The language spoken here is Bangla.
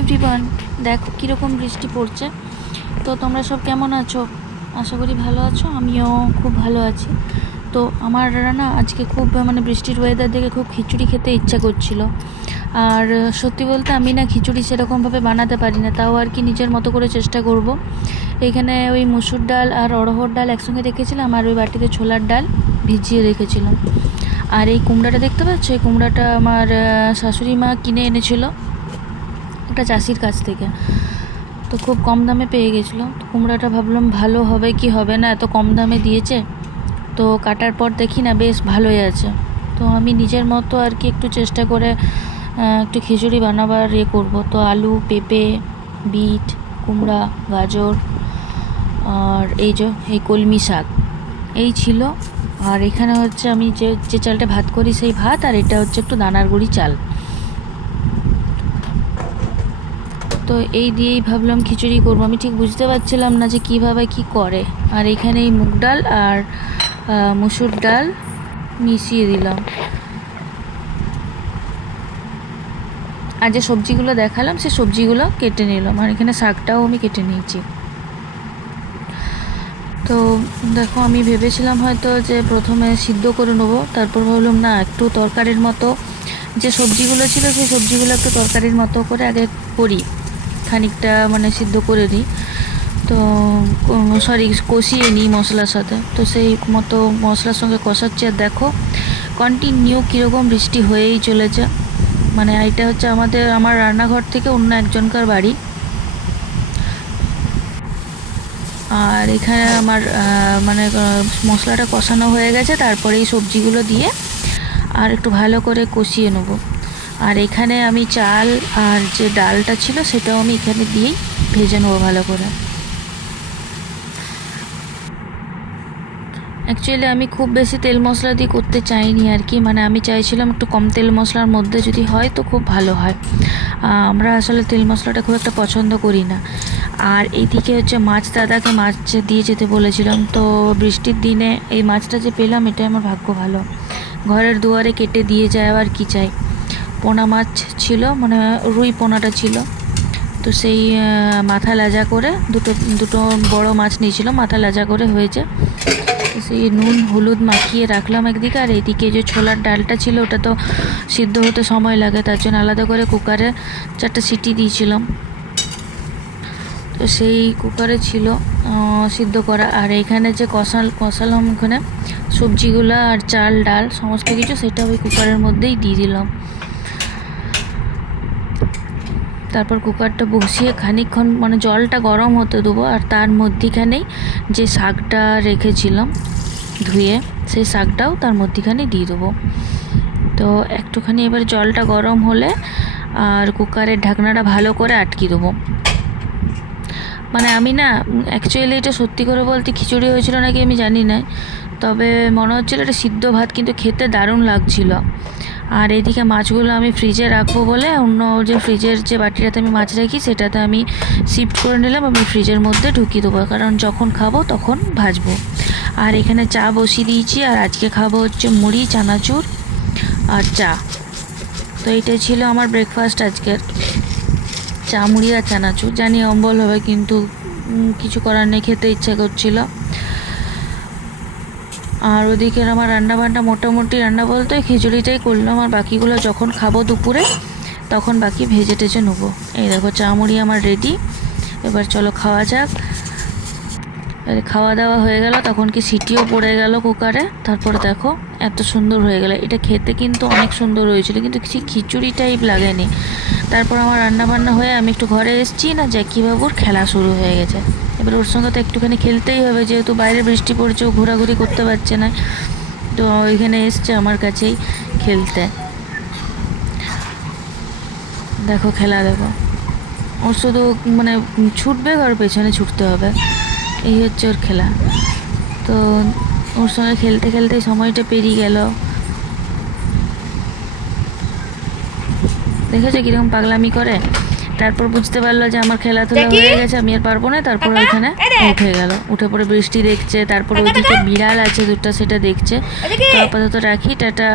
এভরিওয়ান দেখো কীরকম বৃষ্টি পড়ছে। তো তোমরা সব কেমন আছো? আশা করি ভালো আছো, আমিও খুব ভালো আছি। তো আমার না আজকে খুব মানে বৃষ্টির ওয়েদার দেখে খুব খিচুড়ি খেতে ইচ্ছা করছিল। আর সত্যি বলতে আমি না খিচুড়ি সেরকমভাবে বানাতে পারি না, তাও আর কি নিজের মতো করে চেষ্টা করব। এখানে ওই মুসুর ডাল আর অড়হর ডাল একসঙ্গে রেখেছিলাম, আর ওই বাটিতে ছোলার ডাল ভিজিয়ে রেখেছিলাম। আর এই কুমড়াটা দেখতে পাচ্ছ? এই কুমড়াটা আমার শাশুড়ি মা কিনে এনেছিল। একটা চাষির কাছ থেকে। তো খুব কম দামে পেয়ে গেছিল। তো কুমড়াটা ভাবলাম, ভালো হবে কি হবে না? এত কম দামে দিয়েছে? তো কাটার পর দেখি না, বেশ ভালোই আছে। তো আমি নিজের মতো আর কি একটু চেষ্টা করে একটু খিচুড়ি বানাবার ইয়ে করব। তো আলু, পেঁপে, বিট, কুমড়া, গাজর আর এই যে, এই কলমি শাক। এই ছিল। আর এখানে হচ্ছে আমি যে যে চালটা ভাত করি, সেই ভাত, আর এটা হচ্ছে একটু দানার গুঁড়ি চাল। তো এই দিয়েই ভাবলাম খিচুড়ি করব। আমি ঠিক বুঝতে পারছিলাম না যে কীভাবে কি করে। আর এখানে এই মুগ ডাল আর মুসুর ডাল মিশিয়ে দিলাম। আর যে সবজিগুলো দেখালাম, সে সবজিগুলো কেটে নিলাম। আর এখানে শাকটাও আমি কেটে নিয়েছি। তো দেখো, আমি ভেবেছিলাম হয়তো যে প্রথমে সিদ্ধ করে নেব। তারপর ভাবলাম, না, একটু তরকারির মতো যে সবজিগুলো ছিল, সেই সবজিগুলো একটু তরকারির মতো করে আগে করি। খানিকটা মানে সিদ্ধ করে নিই। তো সরি কষিয়ে নিই মশলার সাথে। তো সেই মতো মশলার সঙ্গে কষাচ্ছি। আর দেখো কন্টিনিউ কীরকম বৃষ্টি হয়েই চলেছে। মানে এটা হচ্ছে আমাদের, আমার রান্নাঘর থেকে অন্য একজনকার বাড়ি। আর এখানে আমার মানে মশলাটা কষানো হয়ে গেছে। তারপরে এই সবজিগুলো দিয়ে আর একটু ভালো করে কষিয়ে নেব। আর এখানে আমি চাল আর যে ডালটা ছিল সেটাও আমি এখানে দিয়েই ভেজে নেব ভালো করে। অ্যাকচুয়ালি আমি খুব বেশি তেল মশলা দিয়ে করতে চাইনি আর কি। মানে আমি চাইছিলাম একটু কম তেল মশলার মধ্যে যদি হয় তো খুব ভালো হয়। আমরা আসলে তেল মশলাটা খুব একটা পছন্দ করি না। আর এইদিকে হচ্ছে মাছ, দাদাকে মাছ দিয়ে যেতে বলেছিলাম, তো বৃষ্টির দিনে এই মাছটা যে পেলাম, এটাই আমার ভাগ্য ভালো। ঘরের দুয়ারে কেটে দিয়ে যায়, আবার কি চাই? পোনা মাছ ছিল মানে রুই পোনাটা ছিল। তো সেই মাথা লাজা করে দুটো দুটো বড় মাছ নিয়েছিল, মাথা লাজা করে হয়েছে। সেই নুন, হলুদ মাখিয়ে রাখলাম একদিকে, আর এদিকে যে ছোলার ডালটা ছিল, ওটা তো সিদ্ধ হতে সময় লাগে, তার জন্য আলাদা করে কুকারে চারটে সিটি দিয়েছিলাম। তো সেই কুকারে ছিল সিদ্ধ করা। আর এখানে যে কষাল কষালাম ওখানে সবজিগুলো আর চাল, ডাল, সমস্ত কিছু, সেটা ওই কুকারের মধ্যেই দিয়ে দিলাম। তারপর কুকারটা বসিয়ে খানিকক্ষণ মানে জলটা গরম হতে দেবো আর তার মধ্যিখানেই যে শাকটা রেখেছিলাম ধুয়ে, সেই শাকটাও তার মধ্যিখানে দিয়ে দেবো। তো একটুখানি এবার জলটা গরম হলে আর কুকারের ঢাকনাটা ভালো করে আটকে দেবো। মানে আমি না অ্যাকচুয়ালি এটা সত্যি করে বলতে খিচুড়ি হয়েছিল নাকি আমি জানি না তবে মনে হচ্ছিল এটা সিদ্ধ ভাত কিন্তু খেতে দারুণ লাগছিল। আর এদিকে মাছগুলো আমি ফ্রিজে রাখব বলে, অন্য যে ফ্রিজের যে বাটিটাতে আমি মাছ রাখি সেটাতে আমি শিফট করে নিলাম, আমি ফ্রিজের মধ্যে ঢুকিয়ে দেবো। কারণ যখন খাব তখন ভাজবো। আর এখানে চা বসিয়ে দিয়েছি, আর আজকে খাব হচ্ছে মুড়ি, চানাচুর আর চা। তো এইটাই ছিল আমার ব্রেকফাস্ট আজকের। চা, মুড়ি আর চানাচুর। জানি অম্বল হবে, কিন্তু কিছু করার নেই, খেতে ইচ্ছা করছিল। আর ওদিকে আমার রান্না বান্না মোটামুটি রান্না বলতে খিচুড়িটাই করলাম আর বাকিগুলো যখন খাব দুপুরে, তখন বাকি ভেজে টেজে নেব। এই দেখো চা মুড়ি আমার রেডি এবার চলো খাওয়া যাক। খাওয়া দাওয়া হয়ে গেল, তখন কি সিটিও পড়ে গেল কুকারে। তারপরে দেখো, এত সুন্দর হয়ে গেল। এটা খেতে কিন্তু অনেক সুন্দর হয়েছিল, কিন্তু কিছু খিচুড়ি টাইপ লাগেনি। তারপর আমার রান্না বান্না হয়ে আমি একটু ঘরে এসেছি, না জ্যাকি বাবুর, খেলা শুরু হয়ে গেছে। এবার ওর সঙ্গে তো একটুখানি খেলতেই হবে, যেহেতু বাইরে বৃষ্টি পড়ছে, ও ঘোরাঘুরি করতে পারছে না। তো এখানে এসছে আমার কাছেই খেলতে। দেখো খেলা, দেখো। ওর শুধু মানে ছুটবে ঘর, পেছনে ছুটতে হবে। এই হচ্ছে ওর খেলা। তো ওর সঙ্গে খেলতে খেলতে সময়টা পেরিয়ে গেল। দেখেছ কীরকম পাগলামি করে? তারপর বুঝতে পারল যে আমার খেলাধুলা। হয়ে গেছে আমি আর পারব না। তারপর ওইখানে উঠে গেল। উঠে পড়ে বৃষ্টি দেখছে তারপর ওইদিকে বিড়াল আছে দুটো সেটা দেখছে। তো আপাতত রাখি টাটা।